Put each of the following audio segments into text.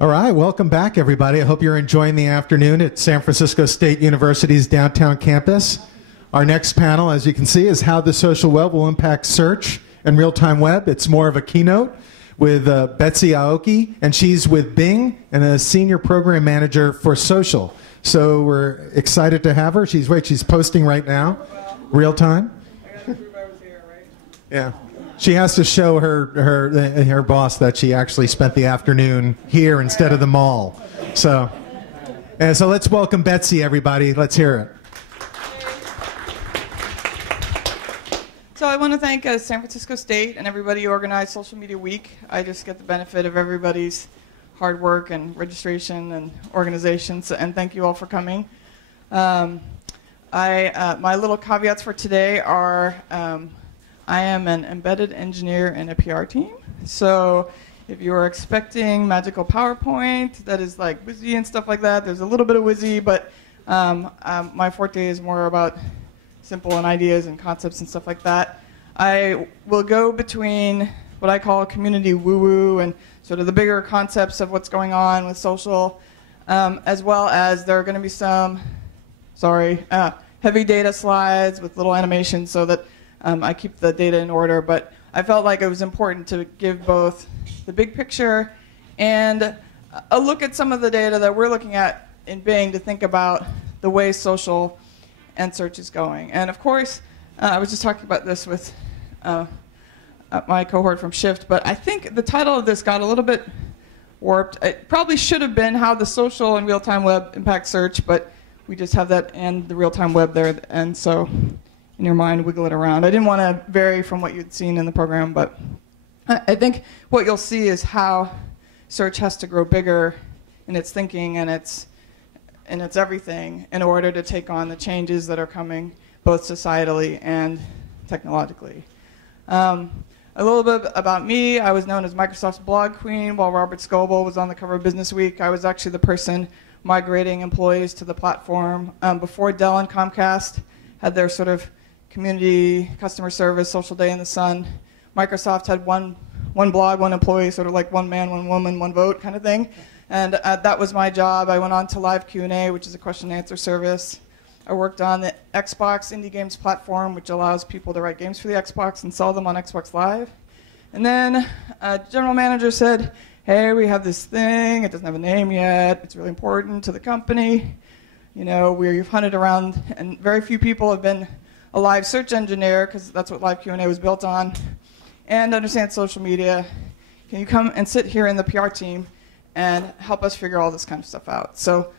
All right, welcome back, everybody. I hope you're enjoying the afternoon at San Francisco State University's downtown campus. Our next panel, as you can see, is how the social web will impact search and real-time web. It's more of a keynote with Betsy Aoki, and she's with Bing and a senior program manager for social. So we're excited to have her. She's posting right now, real-time. I got to prove I was here, right? Yeah. She has to show her boss that she actually spent the afternoon here instead of the mall. So let's welcome Betsy, everybody. Let's hear it. So I want to thank San Francisco State and everybody who organized Social Media Week. I just get the benefit of everybody's hard work and registration and organization, and thank you all for coming. My little caveats for today are I am an embedded engineer in a PR team. So if you are expecting magical PowerPoint that is like WYSI and stuff like that, there's a little bit of WYSI, but my forte is more about simple and ideas and concepts and stuff like that. I will go between what I call community woo-woo and sort of the bigger concepts of what's going on with social, as well as there are going to be some, heavy data slides with little animations so that I keep the data in order. But I felt like it was important to give both the big picture and a look at some of the data that we're looking at in Bing to think about the way social and search is going. And of course, I was just talking about this with my cohort from Shift, but I think the title of this got a little bit warped. It probably should have been how the social and real-time web impact search, but we just have that and the real-time web there, and so in your mind, wiggle it around. I didn't want to vary from what you'd seen in the program, but I think what you'll see is how search has to grow bigger in its thinking and its everything in order to take on the changes that are coming both societally and technologically. A little bit about me. I was known as Microsoft's blog queen while Robert Scoble was on the cover of Business Week. I was actually the person migrating employees to the platform before Dell and Comcast had their sort of community customer service social day in the sun. Microsoft had one blog, one employee, sort of like one man, one woman, one vote kind of thing. And that was my job. I went on to Live Q&A, which is a question and answer service. I worked on the Xbox Indie Games platform, which allows people to write games for the Xbox and sell them on Xbox Live. And then a general manager said, hey, we have this thing. It doesn't have a name yet. It's really important to the company. You know, we've hunted around, and very few people have been a live search engineer, because that's what Live Q&A was built on, and understand social media. Can you come and sit here in the PR team and help us figure all this kind of stuff out? So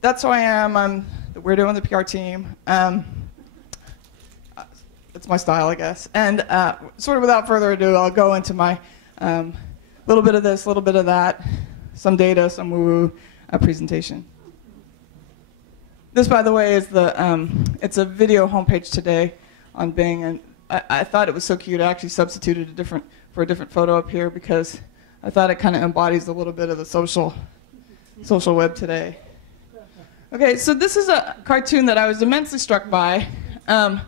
that's who I am. I'm the weirdo on the PR team. It's my style, I guess. And sort of without further ado, I'll go into my little bit of this, little bit of that, some data, some woo-woo presentation. This, by the way, is it's a video homepage today on Bing, and I thought it was so cute. I actually substituted for a different photo up here because I thought it kind of embodies a little bit of the social web today. Okay, so this is a cartoon that I was immensely struck by. The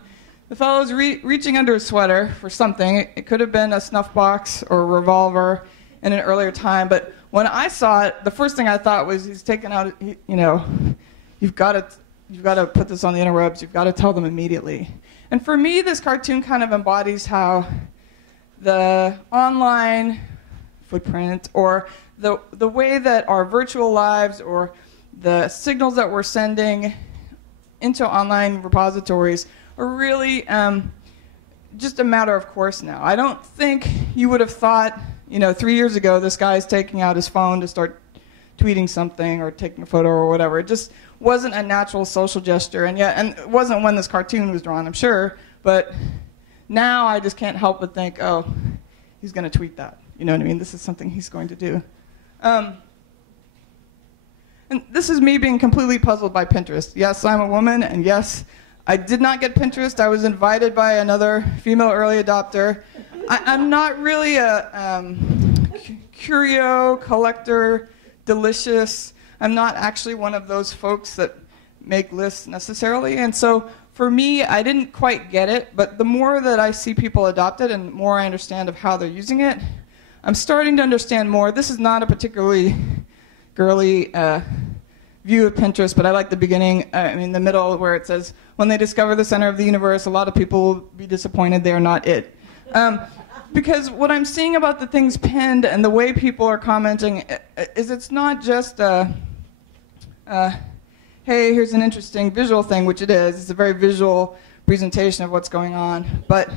fellow's reaching under his sweater for something. It could have been a snuff box or a revolver in an earlier time, but when I saw it, the first thing I thought was he's taking out, you've got to put this on the interwebs. You've got to tell them immediately. And for me, this cartoon kind of embodies how the online footprint, or the way that our virtual lives or the signals that we're sending into online repositories are really just a matter of course now. I don't think you would have thought, 3 years ago, this guy's taking out his phone to start tweeting something or taking a photo or whatever. It just wasn't a natural social gesture, and it wasn't when this cartoon was drawn, I'm sure, but now I just can't help but think, oh, he's going to tweet that. You know what I mean? This is something he's going to do. And this is me being completely puzzled by Pinterest. Yes, I'm a woman, and yes, I did not get Pinterest. I was invited by another female early adopter. I'm not really a curio collector, delicious. I'm not actually one of those folks that make lists necessarily. And so for me, I didn't quite get it. But the more that I see people adopt it and the more I understand of how they're using it, I'm starting to understand more. This is not a particularly girly view of Pinterest, but I like the beginning, the middle, where it says, when they discover the center of the universe, a lot of people will be disappointed they are not it. Because what I'm seeing about the things pinned and the way people are commenting is it's not just, hey, here's an interesting visual thing, which it is. It's a very visual presentation of what's going on. But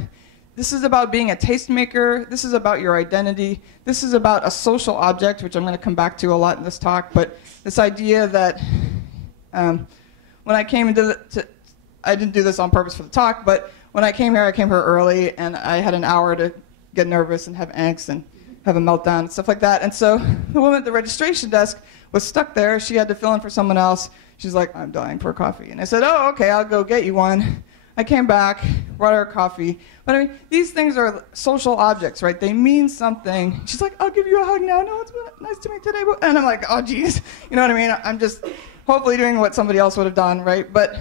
this is about being a tastemaker. This is about your identity. This is about a social object, which I'm going to come back to a lot in this talk. But this idea that when I came into I didn't do this on purpose for the talk, but when I came here early, and I had an hour to get nervous and have angst and have a meltdown and stuff like that. And so the woman at the registration desk was stuck there. She had to fill in for someone else. She's like, I'm dying for a coffee. And I said, oh, okay, I'll go get you one. I came back, brought her a coffee. But I mean, these things are social objects, right? They mean something. She's like, I'll give you a hug now. No, it's nice to meet today. And I'm like, oh, geez. You know what I mean? I'm just hopefully doing what somebody else would have done, right? But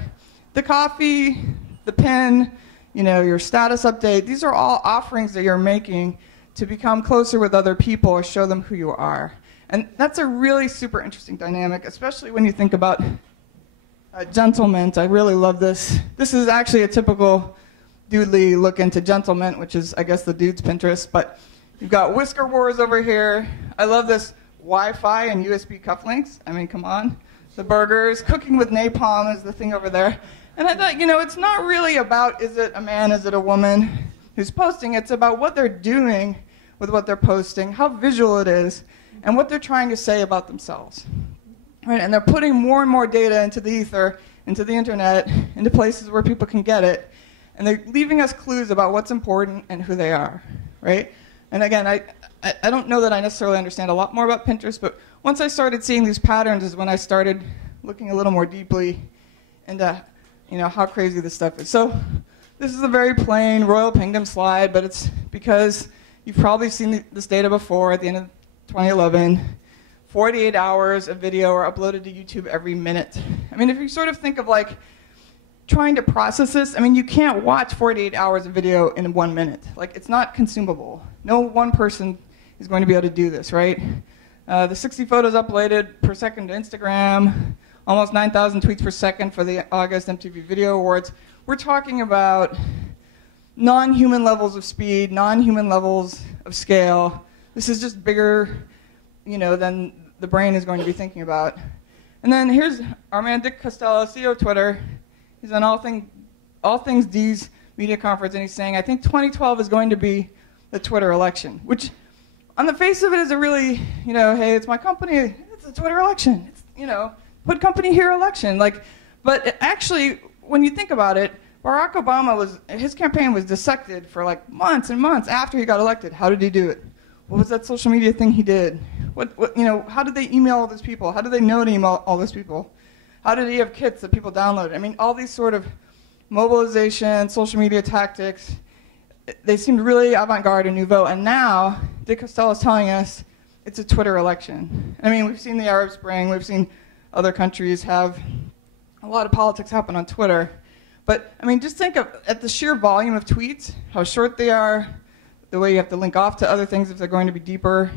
the coffee, the pen, your status update, these are all offerings that you're making to become closer with other people or show them who you are. And that's a really super interesting dynamic, especially when you think about gentlemen. I really love this. This is actually a typical doodly look into gentlemen, which is, I guess, the dude's Pinterest. But you've got whisker wars over here. I love this Wi-Fi and USB cufflinks. I mean, come on. The burgers. Cooking with napalm is the thing over there. And I thought, it's not really about, is it a man, is it a woman who's posting? It's about what they're doing with what they're posting, how visual it is, and what they're trying to say about themselves. Right? And they're putting more and more data into the ether, into the internet, into places where people can get it. And they're leaving us clues about what's important and who they are. Right? And again, I don't know that I necessarily understand a lot more about Pinterest, but once I started seeing these patterns is when I started looking a little more deeply into how crazy this stuff is. So this is a very plain Royal Kingdom slide, but it's because you've probably seen this data before at the end of 2011. 48 hours of video are uploaded to YouTube every minute. I mean, if you sort of think of like trying to process this, I mean, you can't watch 48 hours of video in 1 minute. Like, it's not consumable. No one person is going to be able to do this, right? The 60 photos uploaded per second to Instagram, almost 9,000 tweets per second for the August MTV Video Awards. We're talking about non-human levels of speed, non-human levels of scale. This is just bigger, than the brain is going to be thinking about. And then here's our man Dick Costello, CEO of Twitter. He's on All Things D's media conference, and he's saying, I think 2012 is going to be the Twitter election, which on the face of it is a really, hey, it's my company, it's a Twitter election. It's, put company here election. But actually, when you think about it, Barack Obama his campaign was dissected for like months and months after he got elected. How did he do it? What was that social media thing he did? How did they email all those people? How did they know to email all those people? How did he have kits that people downloaded? I mean, all these sort of mobilization, social media tactics, they seemed really avant-garde and nouveau. And now, Dick Costello is telling us it's a Twitter election. I mean, we've seen the Arab Spring. We've seen other countries have a lot of politics happen on Twitter. But, I mean, just think at the sheer volume of tweets, how short they are, the way you have to link off to other things if they're going to be deeper,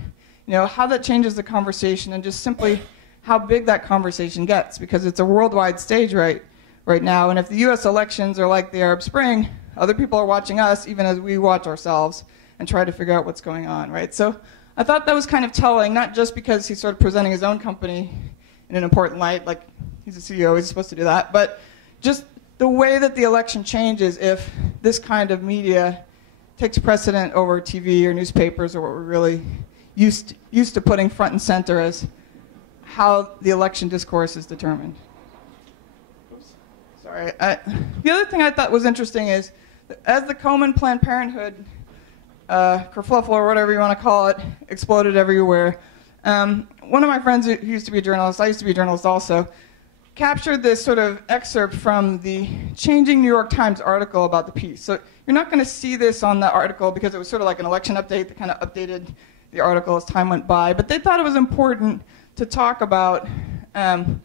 how that changes the conversation, and just simply how big that conversation gets, because it's a worldwide stage right now. And if the US elections are like the Arab Spring, other people are watching us even as we watch ourselves and try to figure out what's going on, right? So I thought that was kind of telling, not just because he's sort of presenting his own company in an important light, like he's a CEO, he's supposed to do that, but just the way that the election changes if this kind of media takes precedent over TV or newspapers, or what we're really used to putting front and center as how the election discourse is determined. Oops. Sorry. The other thing I thought was interesting is, as the Komen Planned Parenthood kerfluffle, or whatever you want to call it, exploded everywhere, one of my friends who used to be a journalist, I used to be a journalist also, captured this sort of excerpt from the Changing New York Times article about the piece. So you're not going to see this on the article because it was sort of like an election update that kind of updated the article as time went by. But they thought it was important to talk about, who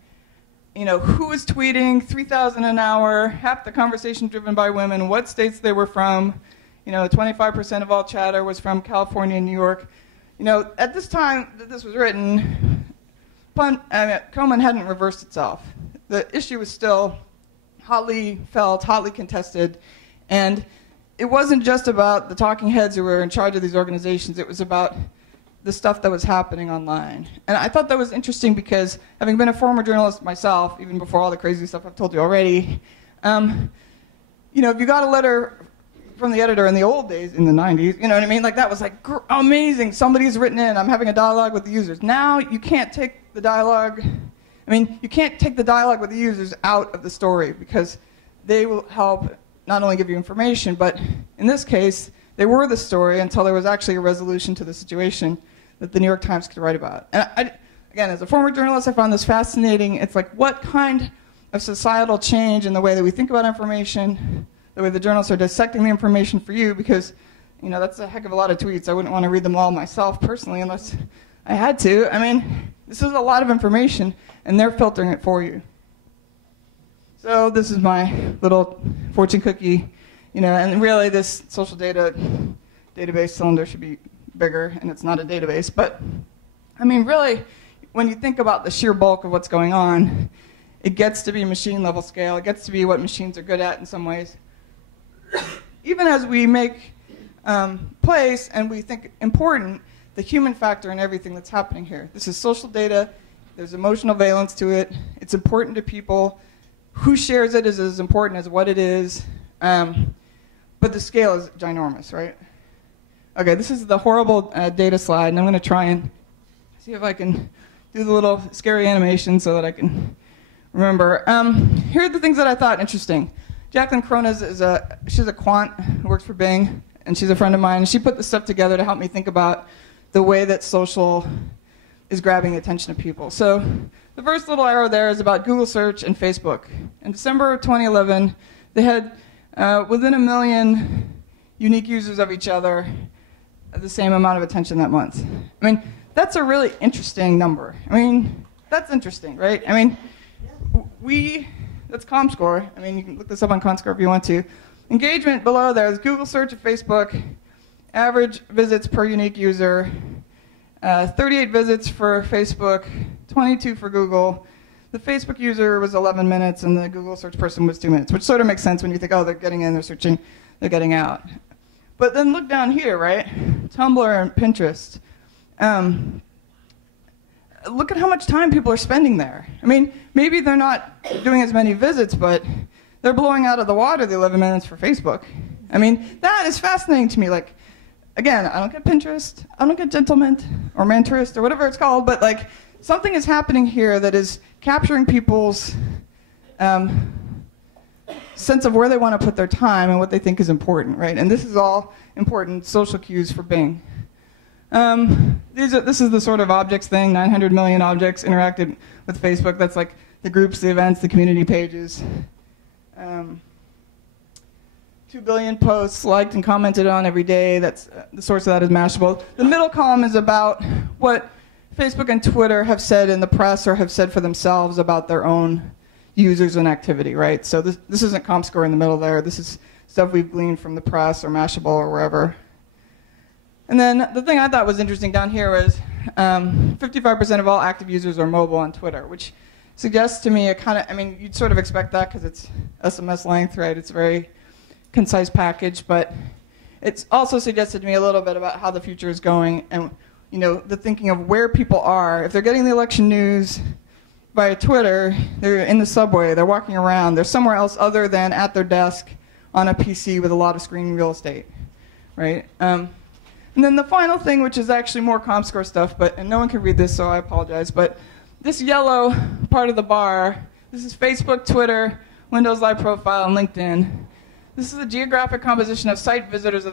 was tweeting, 3,000 an hour, half the conversation driven by women, what states they were from. 25% of all chatter was from California and New York. At this time that this was written, Komen hadn't reversed itself. The issue was still hotly felt, hotly contested, and it wasn't just about the talking heads who were in charge of these organizations. It was about the stuff that was happening online. And I thought that was interesting because, having been a former journalist myself, even before all the crazy stuff I've told you already, you know, if you got a letter from the editor in the old days, in the 90s, you know what I mean? Like, that was like amazing. Somebody's written in, I'm having a dialogue with the users. Now you can't take the dialogue, you can't take the dialogue with the users out of the story because they will help not only give you information, but in this case, they were the story until there was actually a resolution to the situation that the New York Times could write about. And again, as a former journalist, I found this fascinating. It's like, what kind of societal change in the way that we think about information, the way the journalists are dissecting the information for you, because, you know, that's a heck of a lot of tweets. I wouldn't want to read them all myself personally unless I had to. I mean, this is a lot of information, and they're filtering it for you. So this is my little fortune cookie, you know, and really this social data database cylinder should be bigger, and it's not a database. But, I mean, really, when you think about the sheer bulk of what's going on, it gets to be machine level scale. It gets to be what machines are good at in some ways. Even as we make place and we think important, the human factor in everything that's happening here. This is social data. There's emotional valence to it. It's important to people. Who shares it is as important as what it is. But the scale is ginormous, right? Okay, this is the horrible data slide, and I'm going to try and see if I can do the little scary animation so that I can remember. Here are the things that I thought interesting. Jacqueline Cronas she's a quant who works for Bing, and she's a friend of mine. And she put this stuff together to help me think about the way that social is grabbing the attention of people. So the first little arrow there is about Google search and Facebook. In December of 2011, they had within 1 million unique users of each other, the same amount of attention that month. I mean, that's a really interesting number. I mean, that's interesting, right? I mean, that's ComScore. I mean, you can look this up on ComScore if you want to. Engagement below there is Google search and Facebook, average visits per unique user, 38 visits for Facebook, 22 for Google. The Facebook user was 11 minutes, and the Google search person was 2 minutes, which sort of makes sense when you think, oh, they're getting in, they're searching, they're getting out. But then look down here, right? Tumblr and Pinterest. Look at how much time people are spending there. I mean, maybe they're not doing as many visits, but they're blowing out of the water the 11 minutes for Facebook. I mean, that is fascinating to me. Like, again, I don't get Pinterest, I don't get Gentleman or Manterest or whatever it's called, but like, something is happening here that is capturing people's sense of where they want to put their time and what they think is important, right? And this is all important social cues for Bing. This is the sort of objects thing, 900 million objects interacted with Facebook. That's like the groups, the events, the community pages. 2 billion posts liked and commented on every day. That's the source of that is Mashable. The middle column is about what Facebook and Twitter have said in the press or have said for themselves about their own users and activity, right? So this isn't ComScore in the middle there. This is stuff we've gleaned from the press or Mashable or wherever. And then the thing I thought was interesting down here was 55% of all active users are mobile on Twitter, which suggests to me a kind of, I mean, you'd sort of expect that because it's SMS length, right? It's a very concise package, but it's also suggested to me a little bit about how the future is going and, you know, the thinking of where people are. If they're getting the election news via Twitter, they're in the subway, they're walking around, they're somewhere else other than at their desk on a PC with a lot of screen real estate, right? And then the final thing, which is actually more ComScore stuff, and no one can read this, so I apologize, but this yellow part of the bar, this is Facebook, Twitter, Windows Live Profile, and LinkedIn. This is the geographic composition of site visitors of the